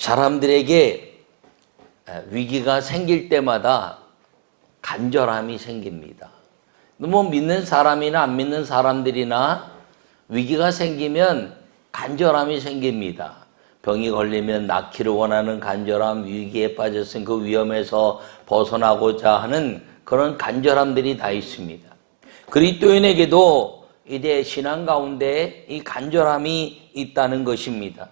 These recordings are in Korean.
사람들에게 위기가 생길 때마다 간절함이 생깁니다. 뭐 믿는 사람이나 안 믿는 사람들이나 위기가 생기면 간절함이 생깁니다. 병이 걸리면 낫기를 원하는 간절함, 위기에 빠졌은 그 위험에서 벗어나고자 하는 그런 간절함들이 다 있습니다. 그리스도인에게도 이제 신앙 가운데 이 간절함이 있다는 것입니다.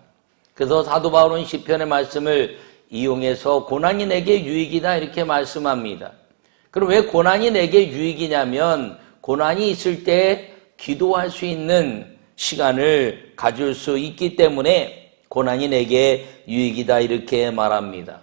그래서 사도 바울은 시편의 말씀을 이용해서 고난이 내게 유익이다 이렇게 말씀합니다. 그럼 왜 고난이 내게 유익이냐면 고난이 있을 때 기도할 수 있는 시간을 가질 수 있기 때문에 고난이 내게 유익이다 이렇게 말합니다.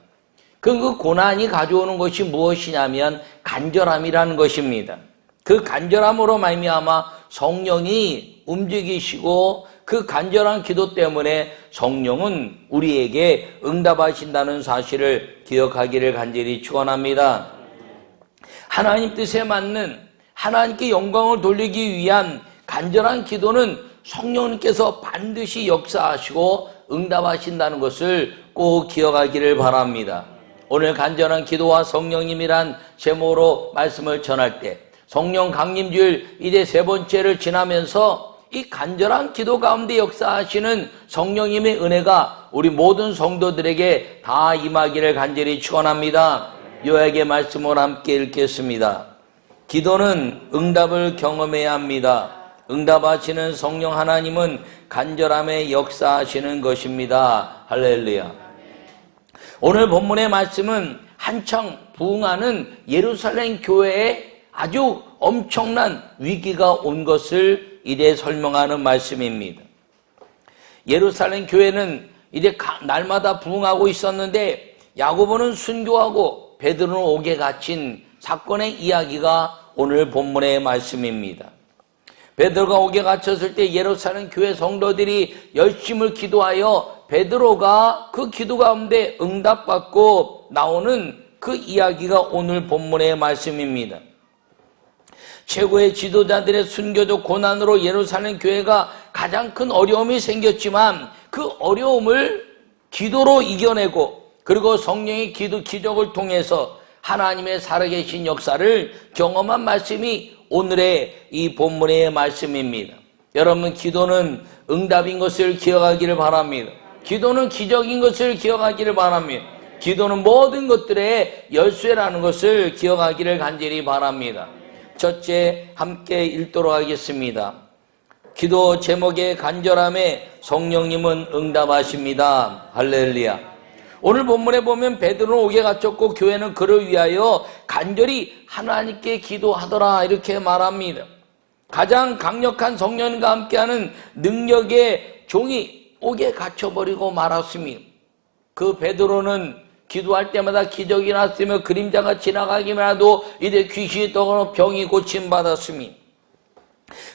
그 고난이 가져오는 것이 무엇이냐면 간절함이라는 것입니다. 그 간절함으로 말미암아 성령이 움직이시고 그 간절한 기도 때문에 성령은 우리에게 응답하신다는 사실을 기억하기를 간절히 축원합니다. 하나님 뜻에 맞는 하나님께 영광을 돌리기 위한 간절한 기도는 성령님께서 반드시 역사하시고 응답하신다는 것을 꼭 기억하기를 바랍니다. 오늘 간절한 기도와 성령님이란 제목으로 말씀을 전할 때 성령 강림주일 이제 세 번째를 지나면서 이 간절한 기도 가운데 역사하시는 성령님의 은혜가 우리 모든 성도들에게 다 임하기를 간절히 축원합니다. 요약의 말씀을 함께 읽겠습니다. 기도는 응답을 경험해야 합니다. 응답하시는 성령 하나님은 간절함에 역사하시는 것입니다. 할렐루야. 오늘 본문의 말씀은 한창 부흥하는 예루살렘 교회에 아주 엄청난 위기가 온 것을 이제 설명하는 말씀입니다. 예루살렘 교회는 이제 날마다 부흥하고 있었는데 야고보는 순교하고 베드로는 옥에 갇힌 사건의 이야기가 오늘 본문의 말씀입니다. 베드로가 옥에 갇혔을 때 예루살렘 교회 성도들이 열심을 기도하여 베드로가 그 기도 가운데 응답받고 나오는 그 이야기가 오늘 본문의 말씀입니다. 최고의 지도자들의 순교적 고난으로 예루살렘 교회가 가장 큰 어려움이 생겼지만 그 어려움을 기도로 이겨내고 그리고 성령의 기적을 통해서 하나님의 살아계신 역사를 경험한 말씀이 오늘의 이 본문의 말씀입니다. 여러분, 기도는 응답인 것을 기억하기를 바랍니다. 기도는 기적인 것을 기억하기를 바랍니다. 기도는 모든 것들의 열쇠라는 것을 기억하기를 간절히 바랍니다. 첫째, 함께 읽도록 하겠습니다. 기도 제목의 간절함에 성령님은 응답하십니다. 할렐루야. 오늘 본문에 보면 베드로는 옥에 갇혔고 교회는 그를 위하여 간절히 하나님께 기도하더라 이렇게 말합니다. 가장 강력한 성령과 함께하는 능력의 종이 옥에 갇혀버리고 말았습니다. 그 베드로는 기도할 때마다 기적이 났으며 그림자가 지나가기만 해도 이제 귀신이 떠나고 병이 고침받았습니다.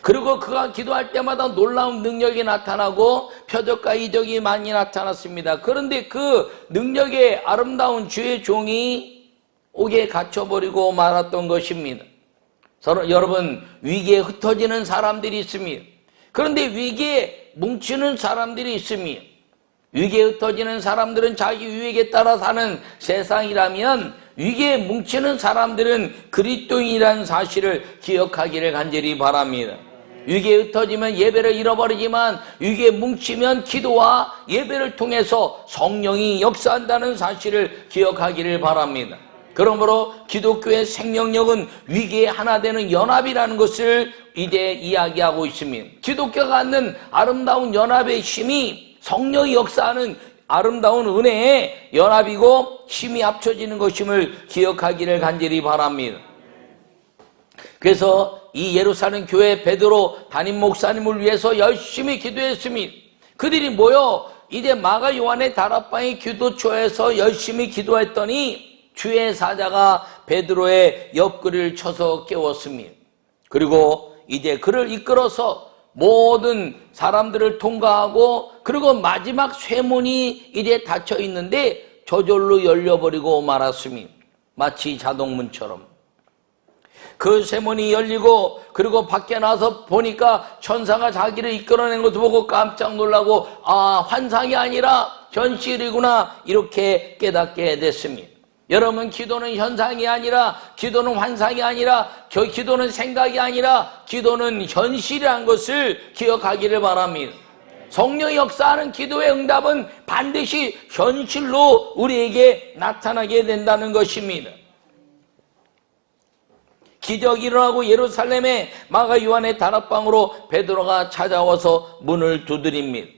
그리고 그가 기도할 때마다 놀라운 능력이 나타나고 표적과 이적이 많이 나타났습니다. 그런데 그 능력의 아름다운 주의 종이 옥에 갇혀버리고 말았던 것입니다. 여러분, 위기에 흩어지는 사람들이 있습니다. 그런데 위기에 뭉치는 사람들이 있습니다. 위기에 흩어지는 사람들은 자기 유익에 따라 사는 세상이라면 위기에 뭉치는 사람들은 그리스도인이라는 사실을 기억하기를 간절히 바랍니다. 위기에 흩어지면 예배를 잃어버리지만 위기에 뭉치면 기도와 예배를 통해서 성령이 역사한다는 사실을 기억하기를 바랍니다. 그러므로 기독교의 생명력은 위기에 하나 되는 연합이라는 것을 이제 이야기하고 있습니다. 기독교가 갖는 아름다운 연합의 힘이 성령이 역사하는 아름다운 은혜의 연합이고 힘이 합쳐지는 것임을 기억하기를 간절히 바랍니다. 그래서 이 예루살렘 교회 베드로 담임 목사님을 위해서 열심히 기도했습니다. 그들이 모여 이제 마가 요한의 다락방의 기도처에서 열심히 기도했더니 주의 사자가 베드로의 옆구리를 쳐서 깨웠습니다. 그리고 이제 그를 이끌어서 모든 사람들을 통과하고 그리고 마지막 쇠문이 이제 닫혀 있는데 저절로 열려버리고 말았습니다. 마치 자동문처럼. 그 쇠문이 열리고 그리고 밖에 나서 보니까 천사가 자기를 이끌어낸 것을 보고 깜짝 놀라고 환상이 아니라 현실이구나 이렇게 깨닫게 됐습니다. 여러분, 기도는 현상이 아니라, 기도는 환상이 아니라, 기도는 생각이 아니라 기도는 현실이라는 것을 기억하기를 바랍니다. 성령의 역사하는 기도의 응답은 반드시 현실로 우리에게 나타나게 된다는 것입니다. 기적이 일어나고 예루살렘의 마가 요한의 다락방으로 베드로가 찾아와서 문을 두드립니다.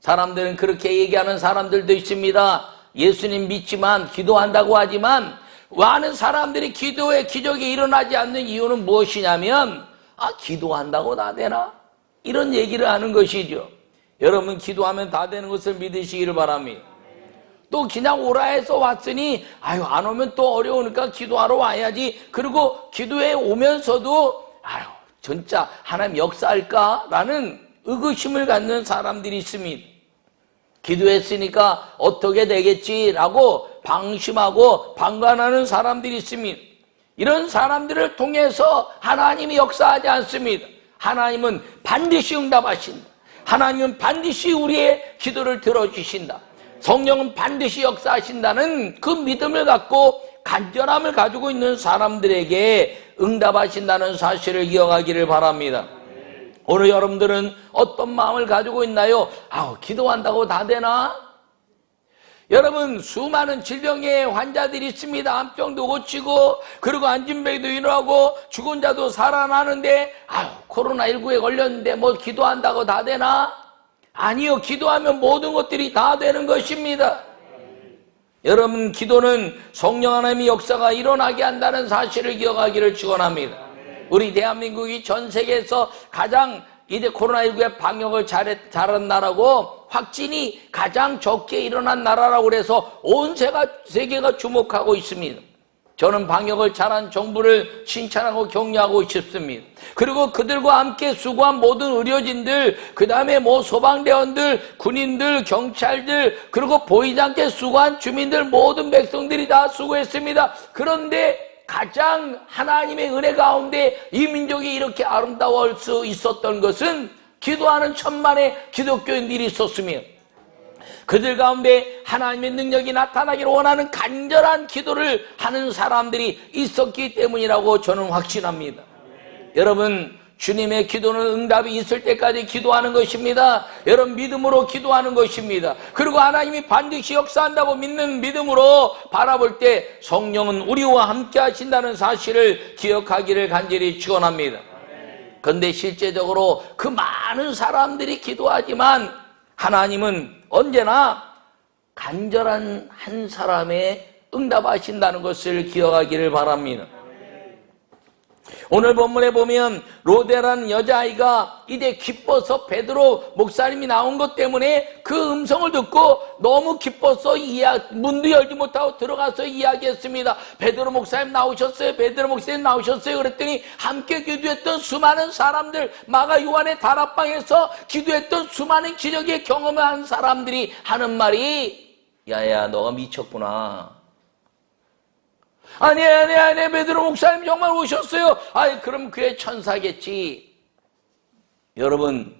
사람들은 그렇게 얘기하는 사람들도 있습니다. 예수님 믿지만 기도한다고 하지만 많은 사람들이 기도에 기적이 일어나지 않는 이유는 무엇이냐면 기도한다고 다 되나? 이런 얘기를 하는 것이죠. 여러분, 기도하면 다 되는 것을 믿으시기를 바랍니다. 또 그냥 오라 해서 왔으니 안 오면 또 어려우니까 기도하러 와야지. 그리고 기도에 오면서도 진짜 하나님 역사할까라는 의구심을 갖는 사람들이 있습니다. 기도했으니까 어떻게 되겠지라고 방심하고 방관하는 사람들이 있습니다. 이런 사람들을 통해서 하나님이 역사하지 않습니다. 하나님은 반드시 응답하신다. 하나님은 반드시 우리의 기도를 들어주신다. 성령은 반드시 역사하신다는 그 믿음을 갖고 간절함을 가지고 있는 사람들에게 응답하신다는 사실을 기억하기를 바랍니다. 오늘 여러분들은 어떤 마음을 가지고 있나요? 기도한다고 다 되나? 여러분, 수많은 질병의 환자들이 있습니다. 암병도 고치고, 그리고 안진병도 일어나고, 죽은 자도 살아나는데 코로나19에 걸렸는데 기도한다고 다 되나? 아니요, 기도하면 모든 것들이 다 되는 것입니다. 여러분, 기도는 성령 하나님의 역사가 일어나게 한다는 사실을 기억하기를 축원합니다. 우리 대한민국이 전 세계에서 가장 이제 코로나19의 방역을 잘한 나라고, 확진이 가장 적게 일어난 나라라고 그래서 온 세계가 주목하고 있습니다. 저는 방역을 잘한 정부를 칭찬하고 격려하고 싶습니다. 그리고 그들과 함께 수고한 모든 의료진들, 그 다음에 소방대원들, 군인들, 경찰들, 그리고 보이지 않게 수고한 주민들, 모든 백성들이 다 수고했습니다. 그런데 가장 하나님의 은혜 가운데 이 민족이 이렇게 아름다워할 수 있었던 것은 기도하는 천만의 기독교인들이 있었으며, 그들 가운데 하나님의 능력이 나타나기를 원하는 간절한 기도를 하는 사람들이 있었기 때문이라고 저는 확신합니다. 여러분, 주님의 기도는 응답이 있을 때까지 기도하는 것입니다. 여러분, 믿음으로 기도하는 것입니다. 그리고 하나님이 반드시 역사한다고 믿는 믿음으로 바라볼 때 성령은 우리와 함께 하신다는 사실을 기억하기를 간절히 축원합니다. 그런데 실제적으로 그 많은 사람들이 기도하지만 하나님은 언제나 간절한 한 사람의 응답하신다는 것을 기억하기를 바랍니다. 오늘 본문에 보면 로데라는 여자아이가 이제 기뻐서 베드로 목사님이 나온 것 때문에 그 음성을 듣고 너무 기뻐서 문도 열지 못하고 들어가서 이야기했습니다. 베드로 목사님 나오셨어요. 베드로 목사님 나오셨어요. 그랬더니 함께 기도했던 수많은 사람들, 마가 요한의 다락방에서 기도했던 수많은 기적의 경험을 한 사람들이 하는 말이, 야야, 너가 미쳤구나. 아니, 베드로 목사님 정말 오셨어요. 그럼 그게 천사겠지. 여러분,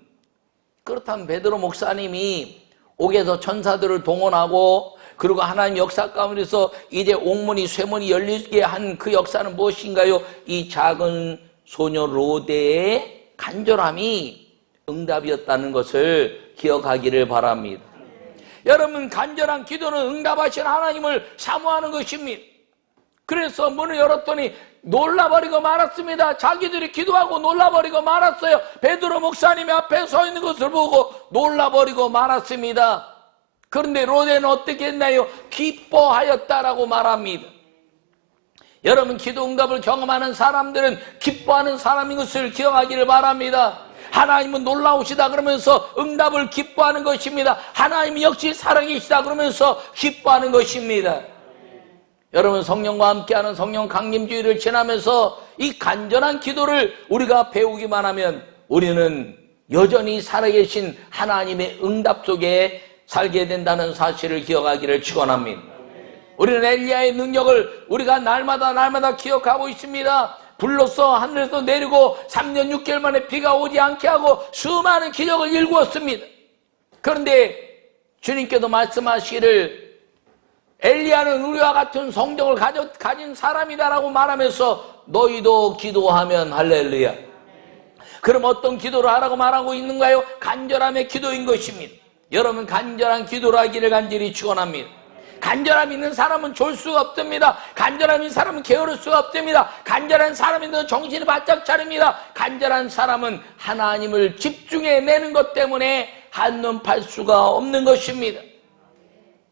그렇다면 베드로 목사님이 옥에서 천사들을 동원하고, 그리고 하나님 역사 가운데서 이제 옥문이 쇠문이 열리게 한 그 역사는 무엇인가요? 이 작은 소녀 로데의 간절함이 응답이었다는 것을 기억하기를 바랍니다. 여러분, 간절한 기도는 응답하신 하나님을 사모하는 것입니다. 그래서 문을 열었더니 놀라버리고 말았습니다. 자기들이 기도하고 놀라버리고 말았어요. 베드로 목사님이 앞에 서 있는 것을 보고 놀라버리고 말았습니다. 그런데 로데는 어떻게 했나요? 기뻐하였다라고 말합니다. 여러분, 기도 응답을 경험하는 사람들은 기뻐하는 사람인 것을 기억하기를 바랍니다. 하나님은 놀라우시다 그러면서 응답을 기뻐하는 것입니다. 하나님이 역시 살아계시다 그러면서 기뻐하는 것입니다. 여러분, 성령과 함께하는 성령 강림주의를 지나면서 이 간절한 기도를 우리가 배우기만 하면 우리는 여전히 살아계신 하나님의 응답 속에 살게 된다는 사실을 기억하기를 축원합니다. 우리는 엘리야의 능력을 우리가 날마다 기억하고 있습니다. 불로써 하늘에서 내리고 3년 6개월 만에 비가 오지 않게 하고 수많은 기적을 일구었습니다. 그런데 주님께도 말씀하시기를 엘리야는 우리와 같은 성령을 가진 사람이다라고 말하면서 너희도 기도하면 할렐루야. 그럼 어떤 기도를 하라고 말하고 있는가요? 간절함의 기도인 것입니다. 여러분 간절한 기도를 하기를 간절히 축원합니다. 간절함 있는 사람은 졸 수가 없습니다. 간절함 있는 사람은 게으를 수가 없습니다. 간절한 사람은 정신이 바짝 차립니다. 간절한 사람은 하나님을 집중해내는 것 때문에 한눈 팔 수가 없는 것입니다.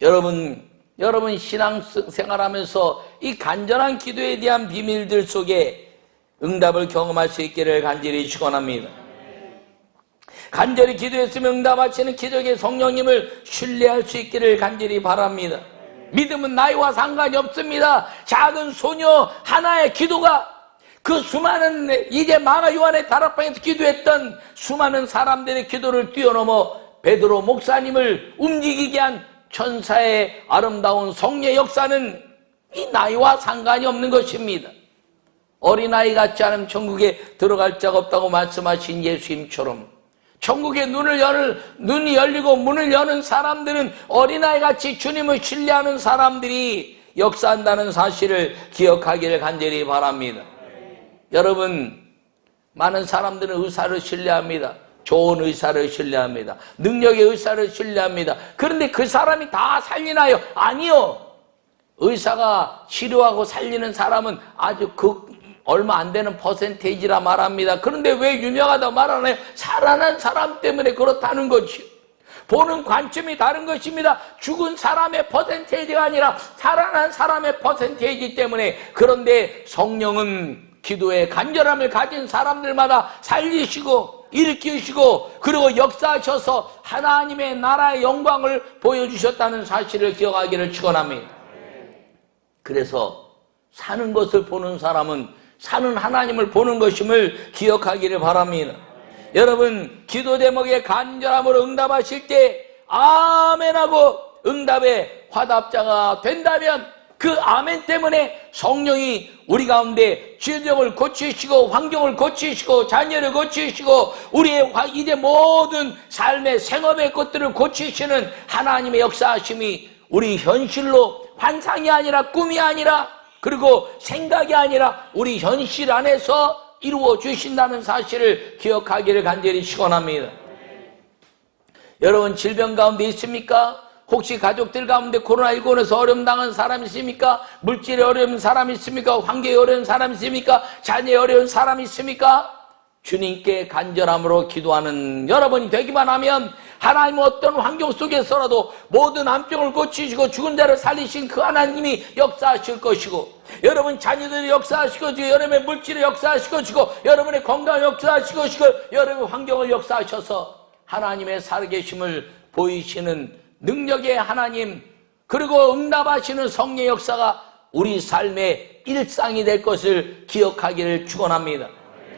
여러분 신앙생활하면서 이 간절한 기도에 대한 비밀들 속에 응답을 경험할 수 있기를 간절히 축원합니다. 간절히 기도했으면 응답하시는 기적의 성령님을 신뢰할 수 있기를 간절히 바랍니다. 믿음은 나이와 상관이 없습니다. 작은 소녀 하나의 기도가 그 수많은 이제 마가 요한의 다락방에서 기도했던 수많은 사람들의 기도를 뛰어넘어 베드로 목사님을 움직이게 한 천사의 아름다운 성례 역사는 이 나이와 상관이 없는 것입니다. 어린아이 같지 않으면 천국에 들어갈 자가 없다고 말씀하신 예수님처럼 천국의 눈이 열리고 문을 여는 사람들은 어린아이 같이 주님을 신뢰하는 사람들이 역사한다는 사실을 기억하기를 간절히 바랍니다. 여러분 많은 사람들은 의사를 신뢰합니다. 좋은 의사를 신뢰합니다. 능력의 의사를 신뢰합니다. 그런데 그 사람이 다 살리나요? 아니요. 의사가 치료하고 살리는 사람은 아주 얼마 안 되는 퍼센테이지라 말합니다. 그런데 왜 유명하다고 말하나요? 살아난 사람 때문에 그렇다는 것이요. 보는 관점이 다른 것입니다. 죽은 사람의 퍼센테이지가 아니라 살아난 사람의 퍼센테이지 때문에. 그런데 성령은 기도에 간절함을 가진 사람들마다 살리시고 일으키시고 그리고 역사하셔서 하나님의 나라의 영광을 보여주셨다는 사실을 기억하기를 축원합니다. 그래서 사는 것을 보는 사람은 사는 하나님을 보는 것임을 기억하기를 바랍니다. 여러분 기도 제목에 간절함으로 응답하실 때 아멘하고 응답의 화답자가 된다면 그 아멘 때문에 성령이 우리 가운데 지역을 고치시고 환경을 고치시고 자녀를 고치시고 우리의 이제 모든 삶의 생업의 것들을 고치시는 하나님의 역사하심이 우리 현실로 환상이 아니라 꿈이 아니라 그리고 생각이 아니라 우리 현실 안에서 이루어 주신다는 사실을 기억하기를 간절히 축원합니다. 여러분 질병 가운데 있습니까? 혹시 가족들 가운데 코로나19에서 어려움 당한 사람 있습니까? 물질에 어려운 사람 있습니까? 환경에 어려운 사람 있습니까? 자녀에 어려운 사람 있습니까? 주님께 간절함으로 기도하는 여러분이 되기만 하면 하나님은 어떤 환경 속에서라도 모든 암병을 고치시고 죽은 자를 살리신 그 하나님이 역사하실 것이고 여러분 자녀들이 역사하실 것이고 여러분의 물질을 역사하실 것이고 여러분의 건강을 역사하실 것이고 여러분의 환경을 역사하셔서 하나님의 살아계심을 보이시는 능력의 하나님 그리고 응답하시는 성령의 역사가 우리 삶의 일상이 될 것을 기억하기를 축원합니다.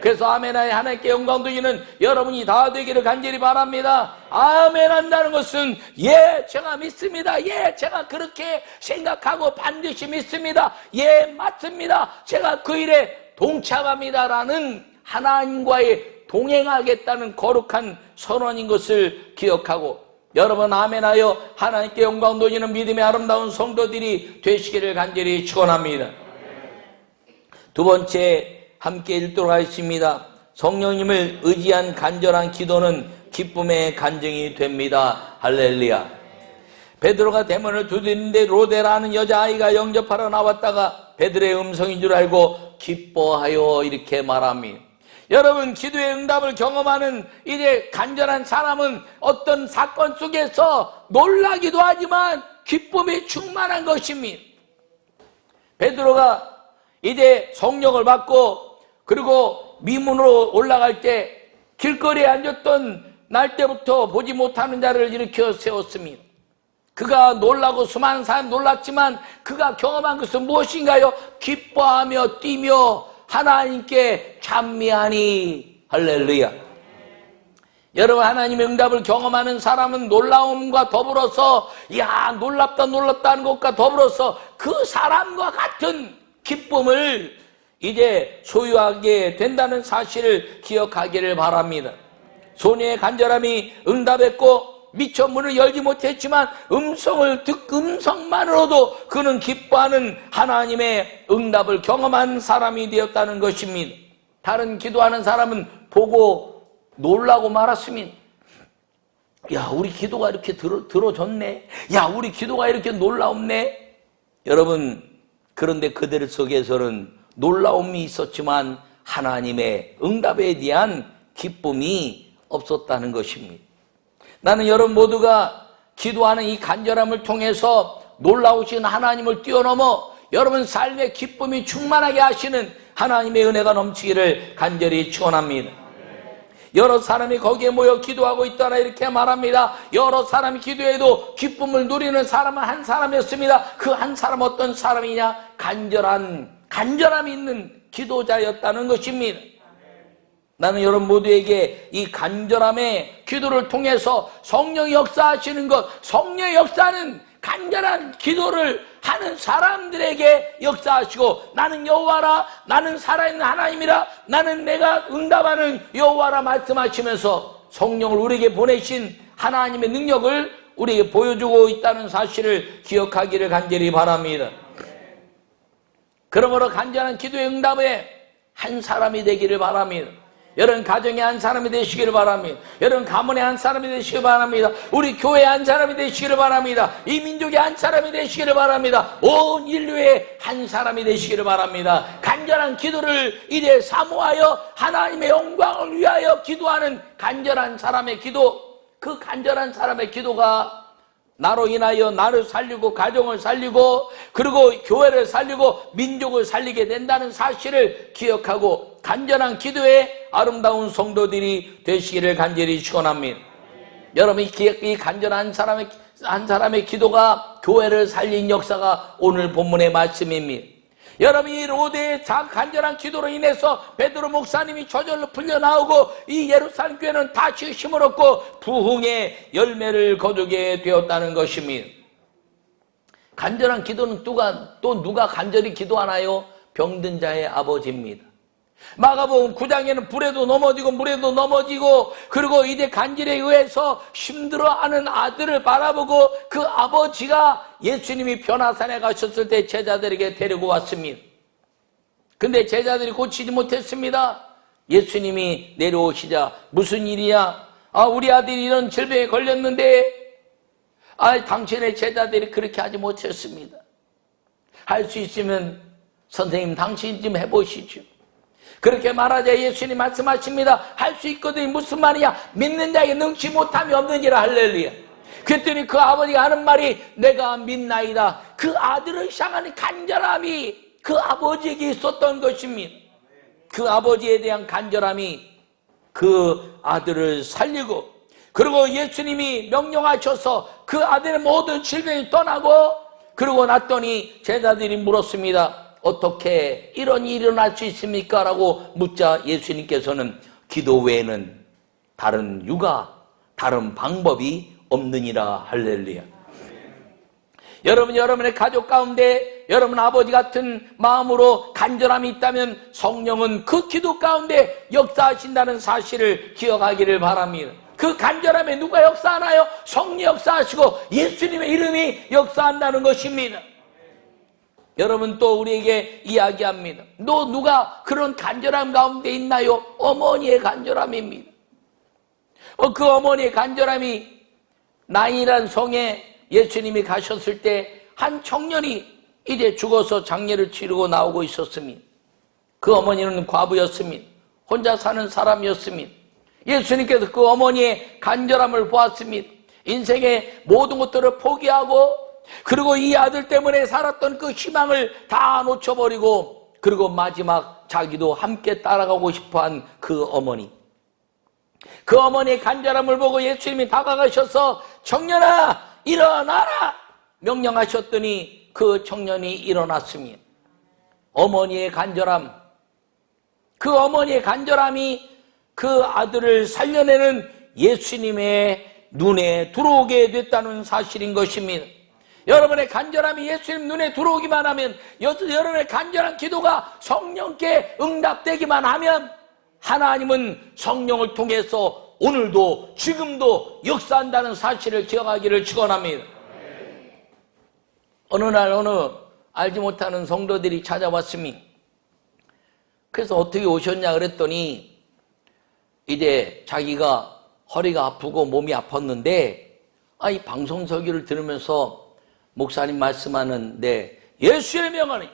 그래서 아멘하에 하나님께 영광 돌리는 여러분이 다 되기를 간절히 바랍니다. 아멘 한다는 것은 예 제가 믿습니다. 예 제가 그렇게 생각하고 반드시 믿습니다. 예 맞습니다. 제가 그 일에 동참합니다라는 하나님과의 동행하겠다는 거룩한 선언인 것을 기억하고 여러분 아멘하여 하나님께 영광 돌리는 믿음의 아름다운 성도들이 되시기를 간절히 축원합니다. 두 번째 함께 읽도록 하겠습니다. 성령님을 의지한 간절한 기도는 기쁨의 간증이 됩니다. 할렐루야. 베드로가 대문을 두드리는데 로데라는 여자아이가 영접하러 나왔다가 베드로의 음성인 줄 알고 기뻐하여 이렇게 말합니다. 여러분 기도의 응답을 경험하는 이제 간절한 사람은 어떤 사건 속에서 놀라기도 하지만 기쁨이 충만한 것입니다. 베드로가 이제 성령을 받고 그리고 미문으로 올라갈 때 길거리에 앉았던 날 때부터 보지 못하는 자를 일으켜 세웠습니다. 그가 놀라고 수많은 사람이 놀랐지만 그가 경험한 것은 무엇인가요? 기뻐하며 뛰며 하나님께 찬미하니 할렐루야. 여러분 하나님의 응답을 경험하는 사람은 놀라움과 더불어서 야 놀랍다는 것과 더불어서 그 사람과 같은 기쁨을 이제 소유하게 된다는 사실을 기억하기를 바랍니다. 소녀의 간절함이 응답했고 미처 문을 열지 못했지만 음성만으로도 그는 기뻐하는 하나님의 응답을 경험한 사람이 되었다는 것입니다. 다른 기도하는 사람은 보고 놀라고 말았습니다. 야, 우리 기도가 이렇게 들어졌네. 야, 우리 기도가 이렇게 놀라웠네. 여러분, 그런데 그들 속에서는 놀라움이 있었지만 하나님의 응답에 대한 기쁨이 없었다는 것입니다. 나는 여러분 모두가 기도하는 이 간절함을 통해서 놀라우신 하나님을 뛰어넘어 여러분 삶의 기쁨이 충만하게 하시는 하나님의 은혜가 넘치기를 간절히 축원합니다. 여러 사람이 거기에 모여 기도하고 있다나 이렇게 말합니다. 여러 사람이 기도해도 기쁨을 누리는 사람은 한 사람이었습니다. 그 한 사람 어떤 사람이냐? 간절함이 있는 기도자였다는 것입니다. 나는 여러분 모두에게 이 간절함의 기도를 통해서 성령이 역사하시는 것, 성령의 역사는 간절한 기도를 하는 사람들에게 역사하시고, 나는 여호와라, 나는 살아있는 하나님이라, 나는 내가 응답하는 여호와라 말씀하시면서 성령을 우리에게 보내신 하나님의 능력을 우리에게 보여주고 있다는 사실을 기억하기를 간절히 바랍니다. 그러므로 간절한 기도의 응답에 한 사람이 되기를 바랍니다. 여러분 가정의 한 사람이 되시기를 바랍니다. 여러분 가문의 한 사람이 되시기를 바랍니다. 우리 교회의 한 사람이 되시기를 바랍니다. 이 민족의 한 사람이 되시기를 바랍니다. 온 인류의 한 사람이 되시기를 바랍니다. 간절한 기도를 이제 사모하여 하나님의 영광을 위하여 기도하는 간절한 사람의 기도, 그 간절한 사람의 기도가 나로 인하여 나를 살리고 가정을 살리고 그리고 교회를 살리고 민족을 살리게 된다는 사실을 기억하고 간절한 기도에 아름다운 성도들이 되시기를 간절히 축원합니다. 여러분 이 간절한 한 사람의 기도가 교회를 살린 역사가 오늘 본문의 말씀입니다. 여러분 이 로데의 간절한 기도로 인해서 베드로 목사님이 저절로 풀려나오고 이 예루살렘 교회는 다시 힘을 얻고 부흥의 열매를 거두게 되었다는 것입니다. 간절한 기도는 누가 간절히 기도하나요? 병든 자의 아버지입니다. 마가복음 9장에는 불에도 넘어지고 물에도 넘어지고 그리고 이제 간질에 의해서 힘들어하는 아들을 바라보고 그 아버지가 예수님이 변화산에 가셨을 때 제자들에게 데리고 왔습니다. 근데 제자들이 고치지 못했습니다. 예수님이 내려오시자 무슨 일이야? 우리 아들이 이런 질병에 걸렸는데 당신의 제자들이 그렇게 하지 못했습니다. 할 수 있으면 선생님 당신 좀 해보시죠. 그렇게 말하자 예수님 말씀하십니다. 할 수 있거든요. 무슨 말이야? 믿는 자에게 능치 못함이 없느니라. 할렐루야. 그랬더니 그 아버지가 하는 말이 내가 믿나이다. 그 아들을 향하는 간절함이 그 아버지에게 있었던 것입니다. 그 아버지에 대한 간절함이 그 아들을 살리고 그리고 예수님이 명령하셔서 그 아들의 모든 질병이 떠나고 그러고 났더니 제자들이 물었습니다. 어떻게 이런 일이 일어날 수 있습니까? 라고 묻자 예수님께서는 기도 외에는 다른 방법이 없느니라. 할렐루야. 여러분, 여러분의 가족 가운데 여러분 아버지 같은 마음으로 간절함이 있다면 성령은 그 기도 가운데 역사하신다는 사실을 기억하기를 바랍니다. 그 간절함에 누가 역사하나요? 성령 역사하시고 예수님의 이름이 역사한다는 것입니다. 여러분 또 우리에게 이야기합니다. 누가 그런 간절함 가운데 있나요? 어머니의 간절함입니다. 그 어머니의 간절함이 나인이라는 성에 예수님이 가셨을 때 한 청년이 이제 죽어서 장례를 치르고 나오고 있었습니다. 그 어머니는 과부였습니다. 혼자 사는 사람이었습니다. 예수님께서 그 어머니의 간절함을 보았습니다. 인생의 모든 것들을 포기하고 그리고 이 아들 때문에 살았던 그 희망을 다 놓쳐버리고 그리고 마지막 자기도 함께 따라가고 싶어한 그 어머니. 그 어머니의 간절함을 보고 예수님이 다가가셔서 청년아 일어나라 명령하셨더니 그 청년이 일어났습니다. 어머니의 간절함, 그 어머니의 간절함이 그 아들을 살려내는 예수님의 눈에 들어오게 됐다는 사실인 것입니다. 여러분의 간절함이 예수님 눈에 들어오기만 하면, 여러분의 간절한 기도가 성령께 응답되기만 하면 하나님은 성령을 통해서 오늘도 지금도 역사한다는 사실을 기억하기를 축원합니다. 어느 날 어느 알지 못하는 성도들이 찾아왔습니다. 그래서 어떻게 오셨냐 그랬더니 이제 자기가 허리가 아프고 몸이 아팠는데 이 방송 설교를 들으면서 목사님 말씀하는데 예수의 명하니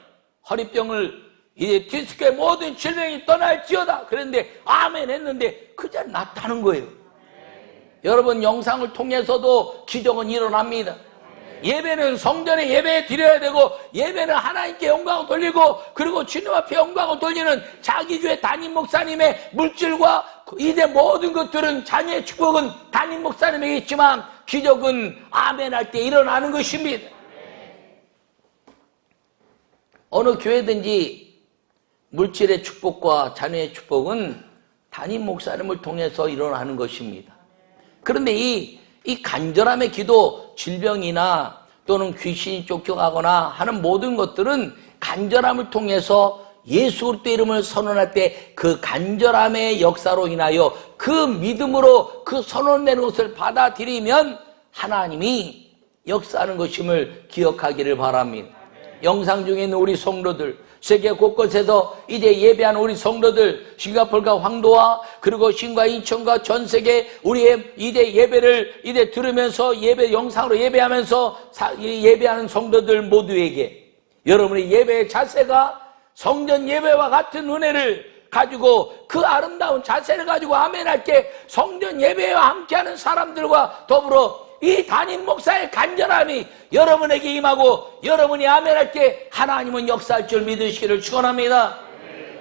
허리병을 이제 디스크의 모든 질병이 떠날지어다 그랬는데 아멘 했는데 그 자리에 낫다는 거예요. 여러분 영상을 통해서도 기적은 일어납니다. 예배는 성전에 예배 드려야 되고 예배는 하나님께 영광을 돌리고 그리고 주님 앞에 영광을 돌리는 자기 교회 담임 목사님의 물질과 이제 모든 것들은 자녀의 축복은 담임 목사님에게 있지만 기적은 아멘 할 때 일어나는 것입니다. 어느 교회든지 물질의 축복과 자녀의 축복은 담임 목사님을 통해서 일어나는 것입니다. 그런데 이 간절함의 기도, 질병이나 또는 귀신이 쫓겨가거나 하는 모든 것들은 간절함을 통해서 예수 그리스도 이름을 선언할 때 그 간절함의 역사로 인하여 그 믿음으로 그 선언되는 것을 받아들이면 하나님이 역사하는 것임을 기억하기를 바랍니다. 영상 중에 있는 우리 성도들, 세계 곳곳에서 이제 예배하는 우리 성도들, 싱가포르과 황도와 그리고 신과 인천과 전 세계 우리의 이제 예배를 이제 들으면서 예배 영상으로 예배하면서 예배하는 성도들 모두에게 여러분의 예배의 자세가 성전 예배와 같은 은혜를 가지고 그 아름다운 자세를 가지고 아멘 할 때 성전 예배와 함께하는 사람들과 더불어 이 담임 목사의 간절함이 여러분에게 임하고 여러분이 아멘 할 때 하나님은 역사할 줄 믿으시기를 축원합니다.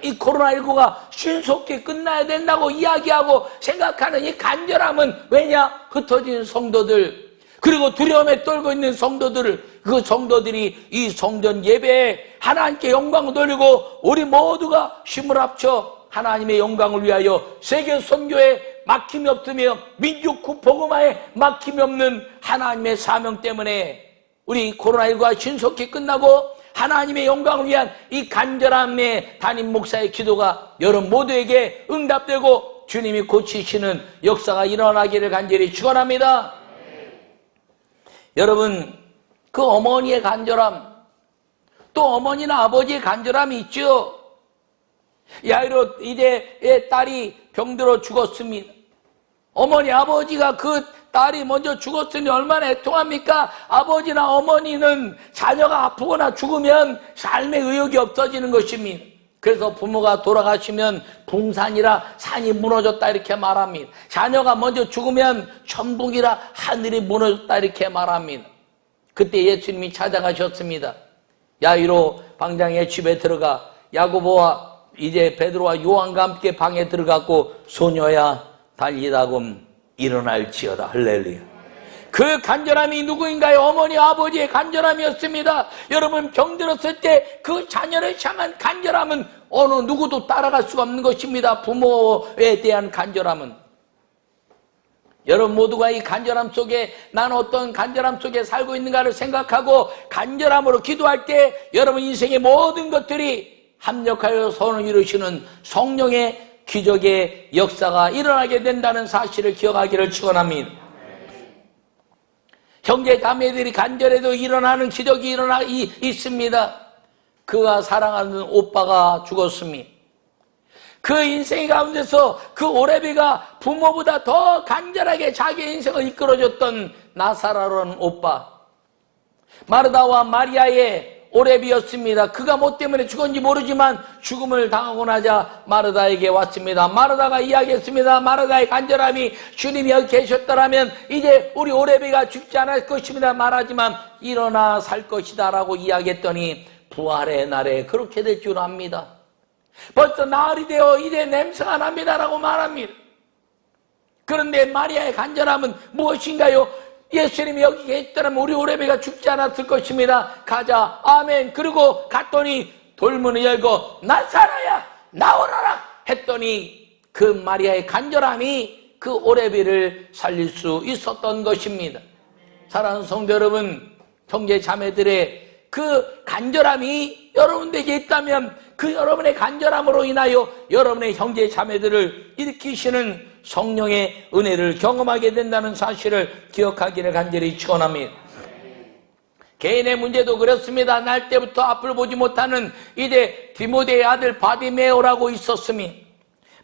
이 코로나19가 신속히 끝나야 된다고 이야기하고 생각하는 이 간절함은 왜냐? 흩어진 성도들 그리고 두려움에 떨고 있는 성도들을 그 성도들이 이 성전 예배에 하나님께 영광을 돌리고 우리 모두가 힘을 합쳐 하나님의 영광을 위하여 세계 선교에 막힘이 없으며 민족 복음화에 막힘이 없는 하나님의 사명 때문에 우리 코로나19가 신속히 끝나고 하나님의 영광을 위한 이 간절함의 담임 목사의 기도가 여러분 모두에게 응답되고 주님이 고치시는 역사가 일어나기를 간절히 축원합니다. 여러분 그 어머니의 간절함 또 어머니나 아버지의 간절함이 있죠. 야이로 이제 딸이 병들어 죽었습니다. 어머니 아버지가 그 딸이 먼저 죽었으니 얼마나 애통합니까? 아버지나 어머니는 자녀가 아프거나 죽으면 삶의 의욕이 없어지는 것입니다. 그래서 부모가 돌아가시면 붕산이라 산이 무너졌다 이렇게 말합니다. 자녀가 먼저 죽으면 천국이라 하늘이 무너졌다 이렇게 말합니다. 그때 예수님이 찾아가셨습니다. 야이로 방장의 집에 들어가 야고보와 이제 베드로와 요한과 함께 방에 들어갔고 소녀야 달리다금 일어날지어다. 할렐루야. 그 간절함이 누구인가요? 어머니 아버지의 간절함이었습니다. 여러분 병들었을 때 그 자녀를 향한 간절함은 어느 누구도 따라갈 수가 없는 것입니다. 부모에 대한 간절함은 여러분 모두가 이 간절함 속에 나는 어떤 간절함 속에 살고 있는가를 생각하고 간절함으로 기도할 때 여러분 인생의 모든 것들이 합력하여 선을 이루시는 성령의 기적의 역사가 일어나게 된다는 사실을 기억하기를 축원합니다. 형제 자매들이 간절해도 일어나는 기적이 있습니다. 그가 사랑하는 오빠가 죽었습니다. 그 인생 가운데서 그 오레비가 부모보다 더 간절하게 자기 인생을 이끌어줬던 나사로라는 오빠 마르다와 마리아의 오레비였습니다. 그가 뭐 때문에 죽었는지 모르지만 죽음을 당하고 나자 마르다에게 왔습니다. 마르다가 이야기했습니다. 마르다의 간절함이 주님이 여기 계셨더라면 이제 우리 오레비가 죽지 않을 것입니다. 말하지만 일어나 살 것이다 라고 이야기했더니 부활의 날에 그렇게 될 줄 압니다. 벌써 나흘이 되어 이제 냄새가 납니다 라고 말합니다. 그런데 마리아의 간절함은 무엇인가요? 예수님이 여기 계시더라면 우리 오레비가 죽지 않았을 것입니다. 가자. 아멘. 그리고 갔더니 돌문을 열고 나사로야 나오너라 했더니 그 마리아의 간절함이 그 오레비를 살릴 수 있었던 것입니다. 사랑하는 성도 여러분, 형제 자매들의 그 간절함이 여러분에게 있다면 그 여러분의 간절함으로 인하여 여러분의 형제 자매들을 일으키시는 성령의 은혜를 경험하게 된다는 사실을 기억하기를 간절히 축원합니다. 개인의 문제도 그렇습니다. 날 때부터 앞을 보지 못하는 이제 디모데의 아들 바디메오라고 있었으니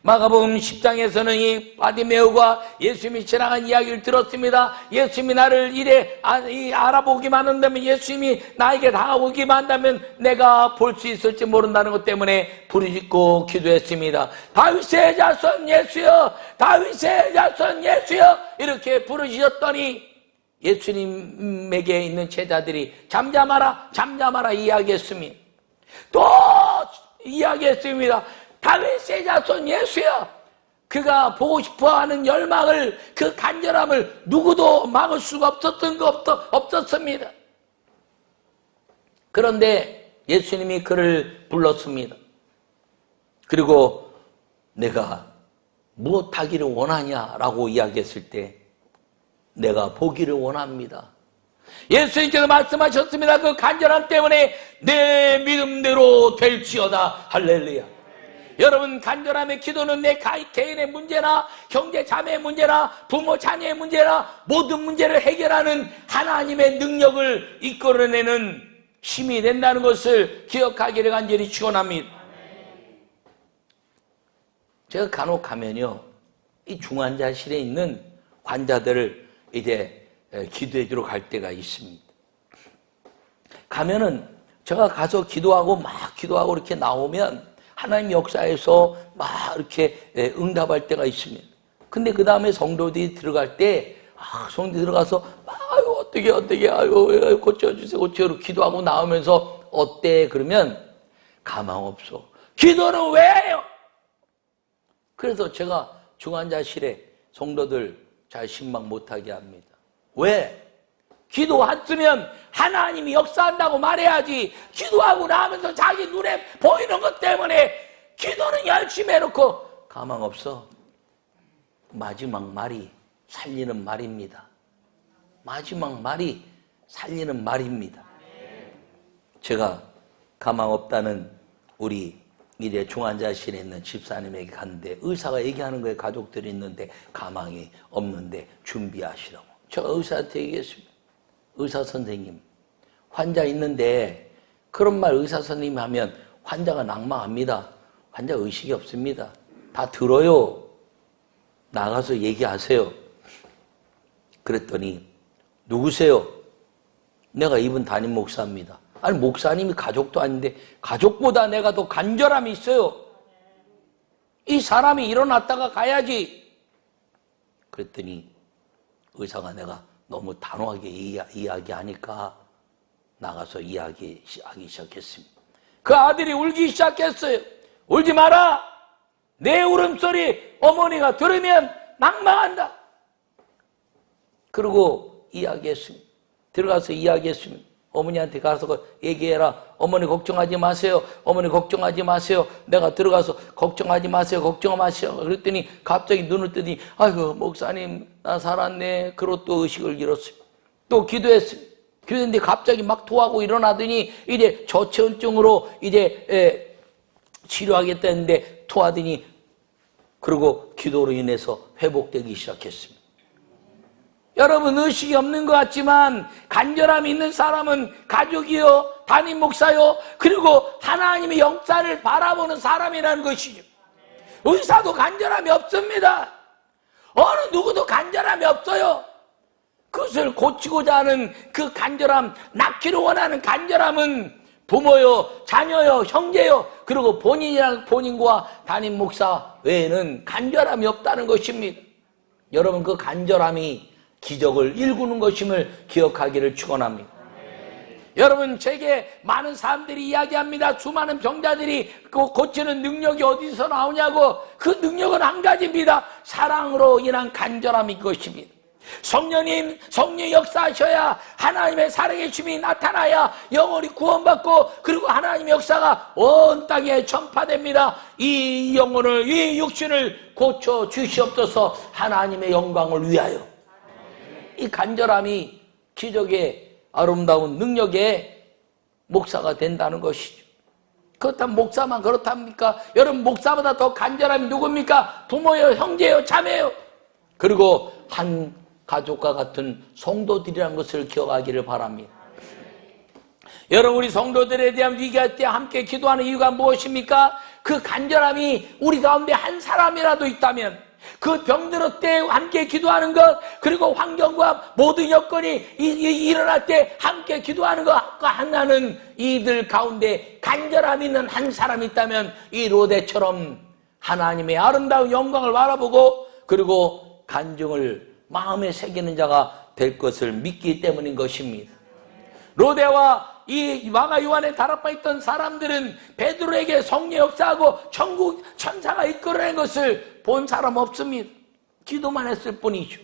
마가복음 10장에서는 이 바디메오가 예수님이 지나간 이야기를 들었습니다. 예수님이 나를 이래 알아보기만 한다면, 예수님이 나에게 다가오기만 한다면 내가 볼 수 있을지 모른다는 것 때문에 부르짖고 기도했습니다. 다윗의 자손 예수여, 다윗의 자손 예수여, 이렇게 부르짖었더니 예수님에게 있는 제자들이 잠잠하라, 잠잠하라 이야기했습니다. 또 이야기했습니다. 다윗의 자손 예수여. 그가 보고 싶어하는 열망을, 그 간절함을 누구도 막을 수가 없었던 거 없었습니다. 그런데 예수님이 그를 불렀습니다. 그리고 내가 무엇하기를 원하냐라고 이야기했을 때 내가 보기를 원합니다. 예수님께서 말씀하셨습니다. 그 간절함 때문에 내 믿음대로 될지어다. 할렐루야. 여러분, 간절함의 기도는 내 개인의 문제나 형제 자매의 문제나 부모 자녀의 문제나 모든 문제를 해결하는 하나님의 능력을 이끌어내는 힘이 된다는 것을 기억하기를 간절히 축원합니다. 제가 간혹 가면요, 이 중환자실에 있는 환자들을 이제 기도해 주러 갈 때가 있습니다. 가면은 제가 가서 기도하고 막 기도하고 이렇게 나오면 하나님 역사에서 막 이렇게 응답할 때가 있습니다. 근데 그 다음에 성도들이 들어갈 때, 성도들이 들어가서, 아유, 어떻게, 아유, 고쳐주세요, 고쳐주세요. 기도하고 나오면서, 어때? 그러면, 가망 없어. 기도는 왜 해요? 그래서 제가 중환자실에 성도들 잘 신방 못하게 합니다. 왜? 기도했으면 하나님이 역사한다고 말해야지. 기도하고 나면서 자기 눈에 보이는 것 때문에 기도는 열심히 해놓고 가망 없어. 마지막 말이 살리는 말입니다. 마지막 말이 살리는 말입니다. 제가 가망 없다는 우리 이제 중환자실에 있는 집사님에게 갔는데 의사가 얘기하는 거예요. 가족들이 있는데 가망이 없는데 준비하시라고. 제가 의사한테 얘기했습니다. 의사 선생님, 환자 있는데 그런 말 의사 선생님이 하면 환자가 낭망합니다. 환자 의식이 없습니다. 다 들어요. 나가서 얘기하세요. 그랬더니 누구세요? 내가 이분 담임 목사입니다. 아니, 목사님이 가족도 아닌데 가족보다 내가 더 간절함이 있어요. 이 사람이 일어났다가 가야지. 그랬더니 의사가 내가 너무 단호하게 이야기하니까 나가서 이야기하기 시작했습니다. 그 아들이 울기 시작했어요. 울지 마라. 내 울음소리 어머니가 들으면 낭망한다. 그리고 이야기했습니다. 들어가서 이야기했습니다. 어머니한테 가서 얘기해라. 어머니 걱정하지 마세요. 어머니 걱정하지 마세요. 내가 들어가서 걱정하지 마세요. 걱정 마세요. 그랬더니 갑자기 눈을 뜨니 아이고 목사님 나 살았네. 그러고 또 의식을 잃었습니다. 또 기도했습니다. 기도했는데 갑자기 막 토하고 일어나더니 이제 저체온증으로 이제 치료하겠다 했는데 토하더니 그리고 기도로 인해서 회복되기 시작했습니다. 여러분, 의식이 없는 것 같지만 간절함이 있는 사람은 가족이요, 담임 목사요, 그리고 하나님의 역사를 바라보는 사람이라는 것이죠. 의사도 간절함이 없습니다. 어느 누구도 간절함이 없어요. 그것을 고치고자 하는 그 간절함, 낳기를 원하는 간절함은 부모요, 자녀요, 형제요, 그리고 본인과 담임 목사 외에는 간절함이 없다는 것입니다. 여러분, 그 간절함이 기적을 일구는 것임을 기억하기를 축원합니다. 여러분, 제게 많은 사람들이 이야기합니다. 수많은 병자들이 그 고치는 능력이 어디서 나오냐고. 그 능력은 한 가지입니다. 사랑으로 인한 간절함인 것입니다. 성령님 역사하셔야 하나님의 사랑의 힘이 나타나야 영혼이 구원받고 그리고 하나님의 역사가 온 땅에 전파됩니다. 이 영혼을, 이 육신을 고쳐 주시옵소서. 하나님의 영광을 위하여. 이 간절함이 기적의 아름다운 능력의 목사가 된다는 것이죠. 그렇다면 목사만 그렇답니까? 여러분, 목사보다 더 간절함이 누굽니까? 부모요, 형제요, 자매요. 그리고 한 가족과 같은 성도들이라는 것을 기억하기를 바랍니다. 여러분, 우리 성도들에 대한 위기할 때 함께 기도하는 이유가 무엇입니까? 그 간절함이 우리 가운데 한 사람이라도 있다면, 그 병들을 때 함께 기도하는 것, 그리고 환경과 모든 여건이 일어날 때 함께 기도하는 것과 하나는 이들 가운데 간절함 있는 한 사람이 있다면 이 로데처럼 하나님의 아름다운 영광을 바라보고 그리고 간증을 마음에 새기는 자가 될 것을 믿기 때문인 것입니다. 로데와 이 마가 요한의 다락방에 있던 사람들은 베드로에게 성령 역사하고 천국 천사가 이끌어낸 것을 본 사람 없습니다. 기도만 했을 뿐이죠.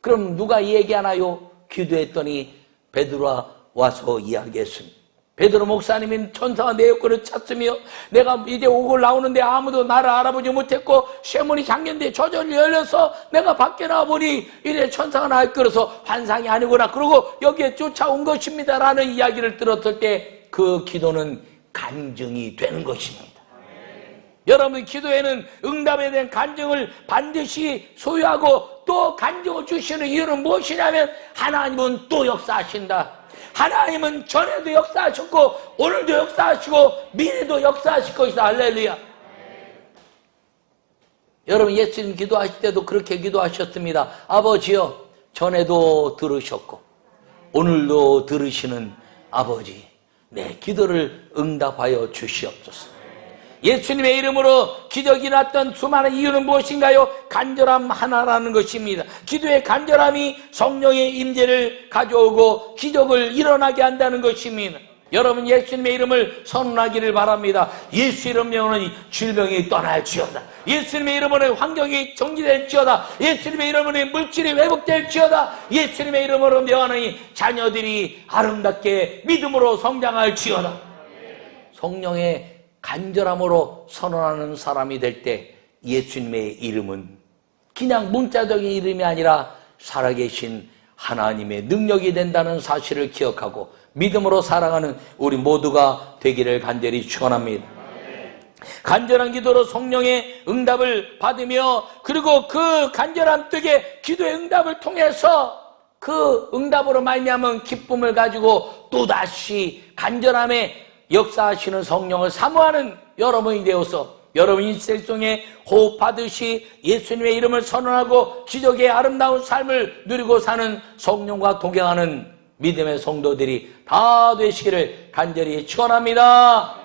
그럼 누가 얘기하나요? 기도했더니 베드로가 와서 이야기했습니다. 베드로 목사님은 천사가 내 옆구리를 찼으며 내가 이제 오골 나오는데 아무도 나를 알아보지 못했고 쇠문이 잠겼는데 저절로 열려서 내가 밖에 나와보니 이래 천사가 나 이끌어서 환상이 아니구나, 그러고 여기에 쫓아온 것입니다 라는 이야기를 들었을 때 그 기도는 간증이 되는 것입니다. 여러분, 기도에는 응답에 대한 간증을 반드시 소유하고 또 간증을 주시는 이유는 무엇이냐면 하나님은 또 역사하신다. 하나님은 전에도 역사하셨고 오늘도 역사하시고 미래도 역사하실 것이다. 할렐루야. 여러분, 예수님 기도하실 때도 그렇게 기도하셨습니다. 아버지여, 전에도 들으셨고 오늘도 들으시는 아버지, 내 기도를 응답하여 주시옵소서. 예수님의 이름으로 기적이 났던 수많은 이유는 무엇인가요? 간절함 하나라는 것입니다. 기도의 간절함이 성령의 임재를 가져오고 기적을 일어나게 한다는 것입니다. 여러분, 예수님의 이름을 선언하기를 바랍니다. 예수 이름으로는 질병이 떠날지어다. 예수님의 이름으로는 환경이 정지될지어다. 예수님의 이름으로는 물질이 회복될지어다. 예수님의 이름으로 명하는 자녀들이 아름답게 믿음으로 성장할지어다. 성령의 간절함으로 선언하는 사람이 될 때 예수님의 이름은 그냥 문자적인 이름이 아니라 살아계신 하나님의 능력이 된다는 사실을 기억하고 믿음으로 살아가는 우리 모두가 되기를 간절히 축원합니다. 간절한 기도로 성령의 응답을 받으며 그리고 그 간절함 뜨게 기도의 응답을 통해서 그 응답으로 말미암은 기쁨을 가지고 또다시 간절함에 역사하시는 성령을 사모하는 여러분이 되어서 여러분 인생 속에 호흡하듯이 예수님의 이름을 선언하고 기적의 아름다운 삶을 누리고 사는 성령과 동행하는 믿음의 성도들이 다 되시기를 간절히 축원합니다.